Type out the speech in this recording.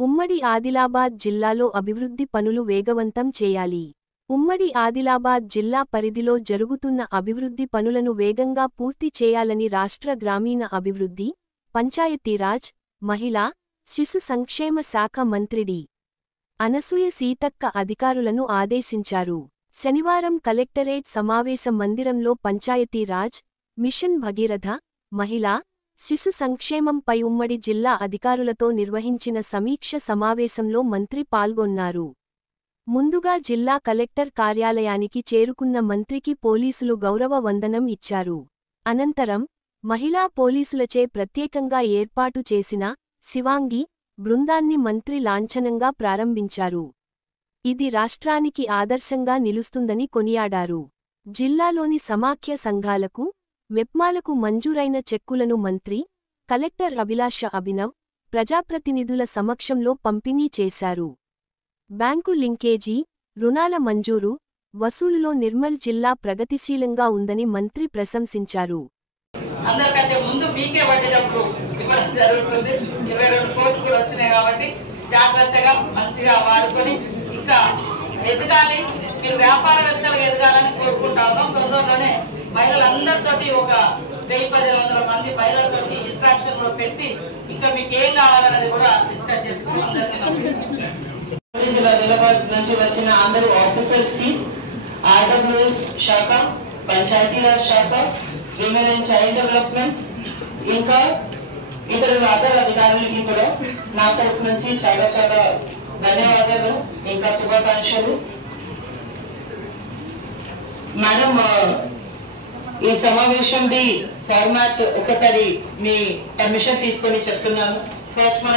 ఉమ్మడి ఆదిలాబాద్ జిల్లాలో అభివృద్ధి పనులు వేగవంతం చేయాలి. ఉమ్మడి ఆదిలాబాద్ జిల్లా పరిధిలో జరుగుతున్న అభివృద్ధి పనులను వేగంగా పూర్తి చేయాలని రాష్ట్ర గ్రామీణ అభివృద్ధి, పంచాయతీరాజ్, మహిళా, శిశు సంక్షేమ శాఖ మంత్రి డి. అనసూయ సీతక్క అధికారులను ఆదేశించారు. శనివారం కలెక్టరేట్ సమావేశ మందిరంలో పంచాయతీరాజ్, మిషన్ భగీరథ, మహిళా, శిశు సంక్షేమంపై ఉమ్మడి జిల్లా అధికారులతో నిర్వహించిన సమీక్ష సమావేశంలో మంత్రి పాల్గొన్నారు. ముందుగా జిల్లా కలెక్టర్ కార్యాలయానికి చేరుకున్న మంత్రికి పోలీసులు గౌరవ వందనం ఇచ్చారు. అనంతరం మహిళా పోలీసులచే ప్రత్యేకంగా ఏర్పాటు చేసిన శివాంగి బృందాన్ని మంత్రి లాంఛనంగా ప్రారంభించారు. ఇది రాష్ట్రానికి ఆదర్శంగా నిలుస్తుందని కొనియాడారు. జిల్లాలోని సమాఖ్య సంఘాలకు, మెప్మాలకు మంజూరైన చెక్కులను మంత్రి, కలెక్టర్ అభిలాష అభినవ్, ప్రజాప్రతినిధుల సమక్షంలో పంపిణీ చేశారు. బ్యాంకు లింకేజీ, రుణాల మంజూరు, వసూలులో నిర్మల్ జిల్లా ప్రగతిశీలంగా ఉందని మంత్రి ప్రశంసించారు. అందరికంటే ముందు మీకే పడేటప్పుడు ఇవ్వడం జరుగుతుంది. 22 కోట్లు కూడా వచ్చినాయి కాబట్టి జాగ్రత్తగా మంచిగా వాడుకొని ఇంకా ఎదగాలి. మీరు వ్యాపారవేత్తలు ఎదగాలని కోరుకుంటా ఉన్నాం. తొందరలోనే మహిళలందరితోటి ఒక 1000-1500 మంది మహిళలతో ఇంట్రాక్షన్ లో పెట్టి ఇంకా మీకు ఏం కావాలన్నది కూడా డిస్కస్ చేస్తున్నాం. జిల్లా నిలబాద్ నుంచి వచ్చిన అందరూ ఆఫీసర్స్ కి, ఆర్డబ్ల్యూఎస్ శాఖ, పంచాయతీరాజ్ శాఖ, విమెన్ అండ్ చైల్డ్ డెవలప్మెంట్, ఇంకా ఇతర అధికారులకి కూడా నా తరఫు నుంచి చాలా చాలా ధన్యవాదాలు, ఇంకా శుభాకాంక్షలు. మేడం, ఈ సమావేశంది ఫార్మాట్ ఒకసారి మీ పర్మిషన్ తీసుకొని చెప్తున్నాను. ఫస్ట్ మన